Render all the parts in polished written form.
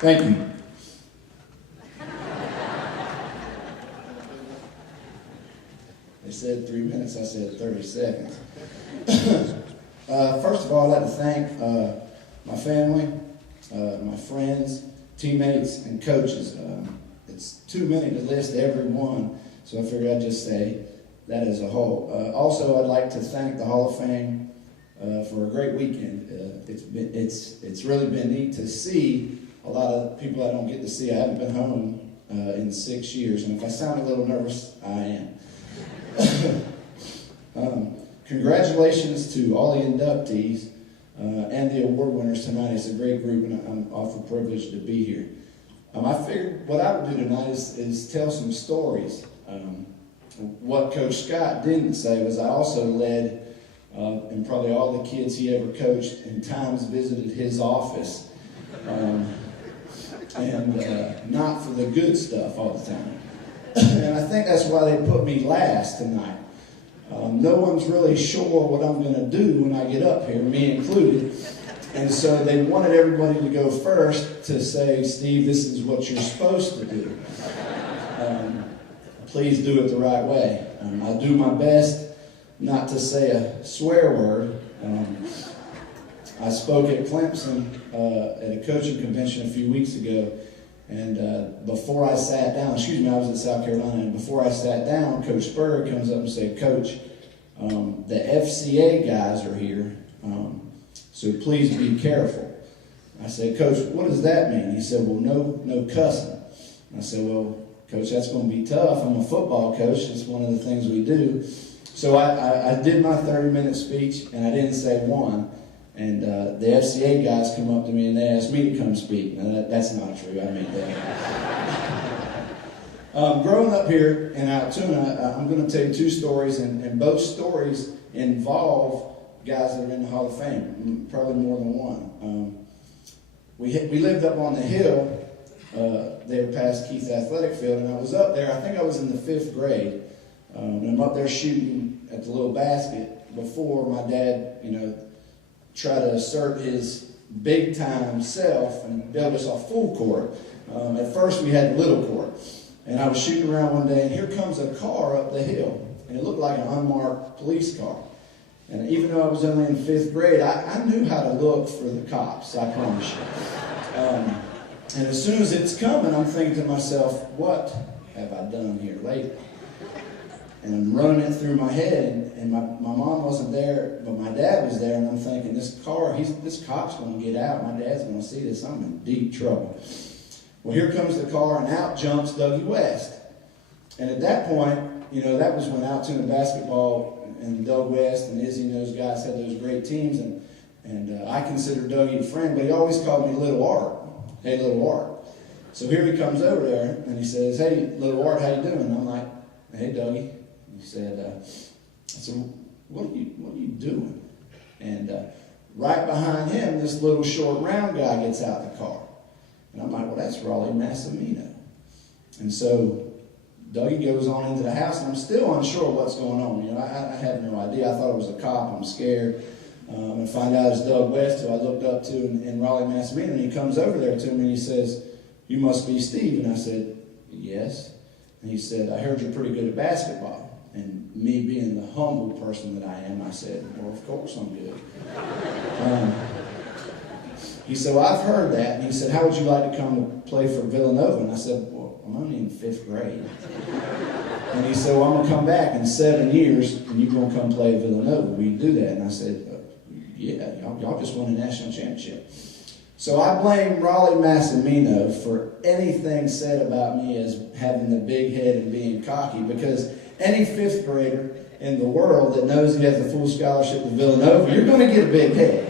Thank you. They said 3 minutes, I said 30 seconds. First of all, I'd like to thank my family, my friends, teammates, and coaches. It's too many to list every one, so I figured I'd just say that as a whole. Also, I'd like to thank the Hall of Fame for a great weekend. It's really been neat to see a lot of people I don't get to see. I haven't been home in 6 years, and if I sound a little nervous, I am. Congratulations to all the inductees and the award winners tonight. It's a great group, and I'm awfully privileged to be here. I figured what I would do tonight is tell some stories. What Coach Scott didn't say was I also led, and probably all the kids he ever coached, and times visited his office. And not for the good stuff all the time. And I think that's why they put me last tonight. No one's really sure what I'm going to do when I get up here, me included. And so they wanted everybody to go first to say, Steve, this is what you're supposed to do. Please do it the right way. I'll do my best not to say a swear word. I spoke at Clemson at a coaching convention a few weeks ago, and before I sat down, I was at South Carolina, and before I sat down, Coach Spurrier comes up and said, Coach, the FCA guys are here, so please be careful. I said, Coach, what does that mean? He said, well, no cussing. I said, well, Coach, that's going to be tough. I'm a football coach. It's one of the things we do. So I did my 30-minute speech, and I didn't say one. And the FCA guys come up to me and they asked me to come speak. Now, that's not true. I made that. Growing up here in Altoona, I'm going to tell you two stories, and both stories involve guys that are in the Hall of Fame, probably more than one. We lived up on the hill there past Keith Athletic Field, and I was up there. I think I was in the 5th grade. And I'm up there shooting at the little basket before my dad, try to assert his big-time self and build us a full court. At first, we had a little court. And I was shooting around one day, and here comes a car up the hill. And it looked like an unmarked police car. And even though I was only in 5th grade, I knew how to look for the cops, I promise you. And as soon as it's coming, I'm thinking to myself, what have I done here lately? And I'm running it through my head, and my mom wasn't there, but my dad was there, and I'm thinking, this cop's going to get out. My dad's going to see this. I'm in deep trouble. Well, here comes the car, and out jumps Dougie West. And at that point, that was when Altoona basketball and Doug West and Izzy and those guys had those great teams, and I considered Dougie a friend, but he always called me Little Art. Hey, Little Art. So here he comes over there, and he says, hey, Little Art, how you doing? And I'm like, hey, Dougie. He said, what are you doing? And right behind him, this little short round guy gets out the car. And I'm like, well, that's Raleigh Massimino. And so Dougie goes on into the house, and I'm still unsure what's going on. I have no idea. I thought it was a cop. I'm scared. And find out it's Doug West, who I looked up to in Raleigh Massimino. And he comes over there to me, and he says, you must be Steve. And I said, yes. And he said, I heard you're pretty good at basketball. And me being the humble person that I am, I said, well, of course I'm good. He said, well, I've heard that. And he said, how would you like to come to play for Villanova? And I said, well, I'm only in 5th grade. And he said, well, I'm going to come back in 7 years, and you're going to come play at Villanova. Will you do that? And I said, yeah, y'all just won a national championship. So I blame Raleigh Massimino for anything said about me as having the big head and being cocky, because any 5th grader in the world that knows he has a full scholarship to Villanova, you're going to get a big head.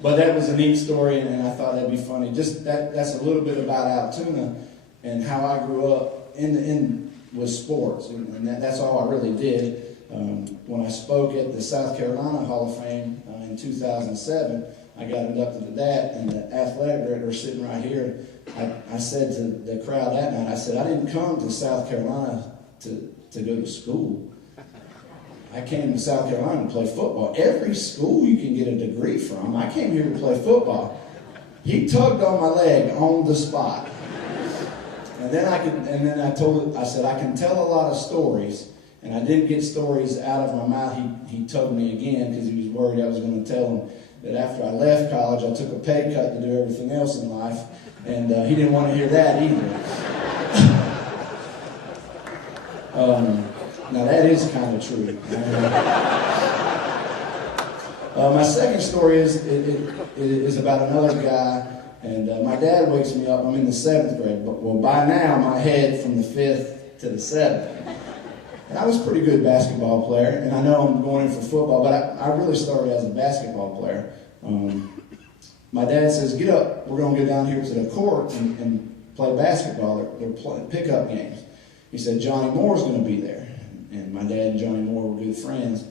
But that was a neat story, and I thought that'd be funny. Just that's a little bit about Altoona and how I grew up with sports, and that's all I really did. When I spoke at the South Carolina Hall of Fame in 2007, I got inducted to that, and the athletic director sitting right here, I said to the crowd that night, I said, I didn't come to South Carolina to go to school. I came to South Carolina to play football. Every school you can get a degree from. I came here to play football. He tugged on my leg on the spot. And then I said, I can tell a lot of stories. And I didn't get stories out of my mouth. He tugged me again because he was worried I was going to tell him that after I left college, I took a pay cut to do everything else in life. And he didn't want to hear that either. Now that is kind of true. My second story is about another guy. And my dad wakes me up. I'm in the 7th grade. Well, by now, my head from the 5th to the 7th. And I was a pretty good basketball player, and I know I'm going in for football, but I really started as a basketball player. My dad says, get up, we're going to go down here to the court and play basketball. They're playing pickup games. He said, Johnny Moore's going to be there. And my dad and Johnny Moore were good friends.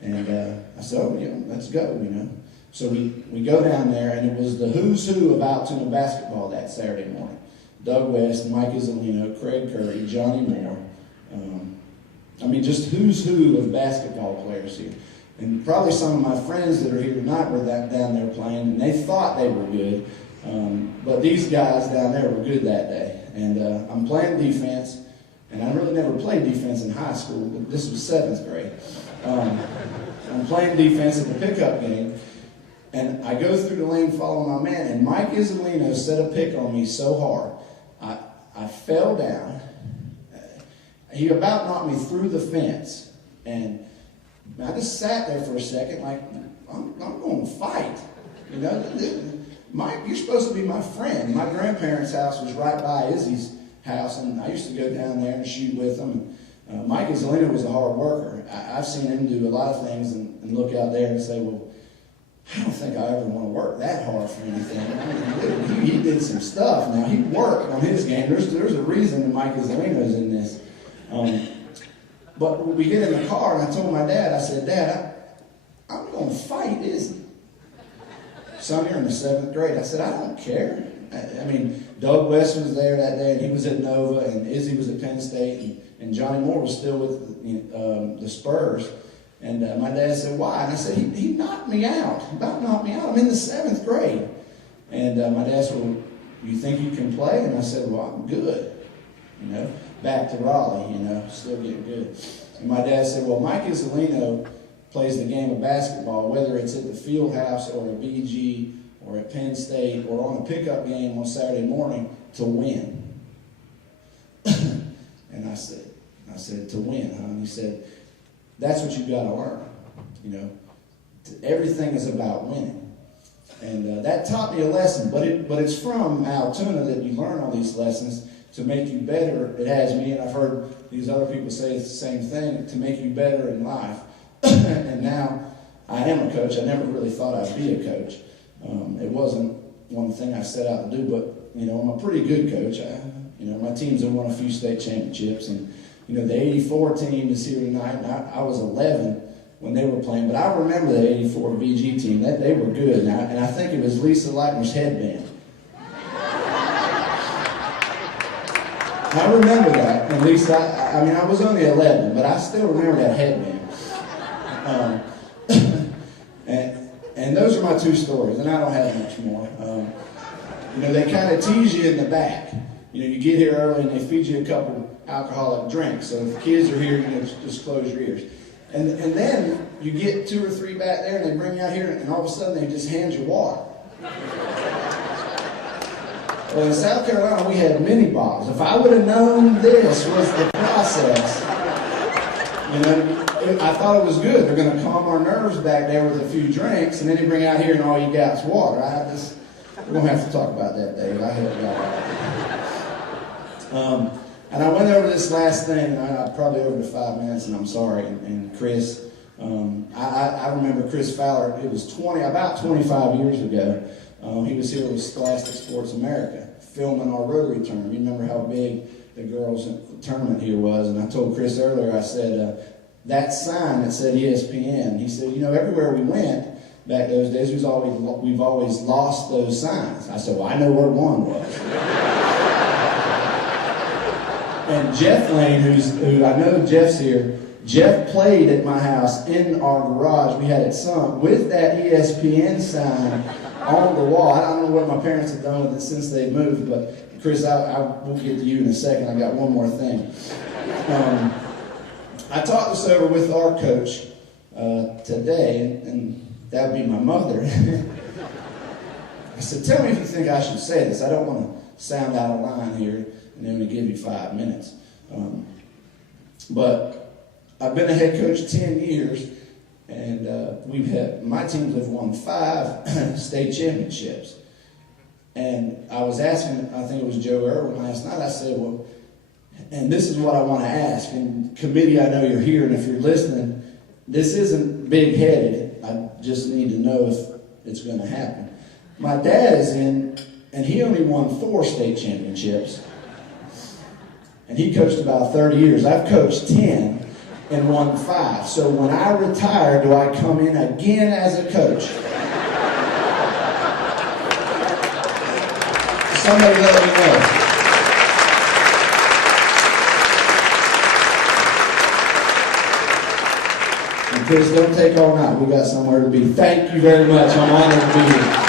And I said, oh, yeah, let's go, you know. So we go down there, and it was the who's who of Altoona basketball that Saturday morning. Doug West, Mike Izzolino, Craig Curry, Johnny Moore. Just who's who of basketball players here. And probably some of my friends that are here tonight were down there playing, and they thought they were good. But these guys down there were good that day. And I'm playing defense, and I really never played defense in high school, but this was 7th grade. I'm playing defense at the pickup game, and I go through the lane following my man, and Mike Izzolino set a pick on me so hard. I fell down. He about knocked me through the fence, and I just sat there for a second like, I'm going to fight. You know, Mike, you're supposed to be my friend. My grandparents' house was right by Izzy's house, and I used to go down there and shoot with them. And, Mike Izzolino was a hard worker. I've seen him do a lot of things and look out there and say, well, I don't think I ever want to work that hard for anything. I mean, he did some stuff. Now, he worked on his game. There's a reason that Mike Izzolino's in this. But we get in the car, and I told my dad, I said, Dad, I'm going to fight Izzy. Son, you're in the 7th grade. I said, I don't care. I mean, Doug West was there that day, and he was at Nova, and Izzy was at Penn State, and Johnny Moore was still with the Spurs. And my dad said, why? And I said, he knocked me out. He about knocked me out. I'm in the 7th grade. And my dad said, well, you think you can play? And I said, well, I'm good. You know, back to Raleigh, you know, still getting good. And my dad said, well, Mike Izzolino plays the game of basketball, whether it's at the field house or at BG or at Penn State or on a pickup game on Saturday morning to win. And I said, to win, huh? And he said, that's what you got to learn. You know, everything is about winning. And that taught me a lesson, but it's from Altoona that you learn all these lessons to make you better. It has me, and I've heard these other people say the same thing, to make you better in life. And now I am a coach. I never really thought I'd be a coach. It wasn't one thing I set out to do, but, you know, I'm a pretty good coach. My teams have won a few state championships, and, you know, the 84 team is here tonight, and I was 11 when they were playing, but I remember the 84 VG team. They were good, and I think it was Lisa Leitner's headband. I remember that, at least I was only 11, but I still remember that headband. And those are my two stories, and I don't have much more. They kind of tease you in the back. You get here early and they feed you a couple alcoholic drinks. So if the kids are here, just close your ears. And then you get 2 or 3 back there and they bring you out here and all of a sudden they just hand you water. Well, in South Carolina, we had mini bottles. If I would have known this was the process, I thought it was good. They're going to calm our nerves back there with a few drinks, and then they bring out here and all you got is water. We're going to have to talk about that, Dave. I helped you out. And I went over this last thing, and I'm probably over to 5 minutes, and I'm sorry. And Chris, I remember Chris Fowler. It was about 25 years ago. He was here with Scholastic Sports America, filming our Rotary tournament. You remember how big the girls' tournament here was? And I told Chris earlier, I said, that sign that said ESPN, he said, everywhere we went back those days, we've always lost those signs. I said, well, I know where one was. And Jeff Lane, who I know Jeff's here, Jeff played at my house in our garage. We had it sunk with that ESPN sign on the wall. I don't know what my parents have done with it since they moved, but Chris, I will get to you in a second. I got one more thing. I talked this over with our coach today, and that would be my mother. I said, tell me if you think I should say this. I don't want to sound out of line here, and I'm going to give you 5 minutes. But I've been a head coach 10 years, and my teams have won 5 state championships. And I was asking, I think it was Joe Irwin last night, I said, well, and this is what I want to ask, and committee, I know you're here, and if you're listening, this isn't big-headed. I just need to know if it's going to happen. My dad is in, and he only won 4 state championships, and he coached about 30 years. I've coached 10 and won 5. So when I retire, do I come in again as a coach? Somebody let me know. And Chris, don't take all night. We got somewhere to be. Thank you very much. I'm honored to be here.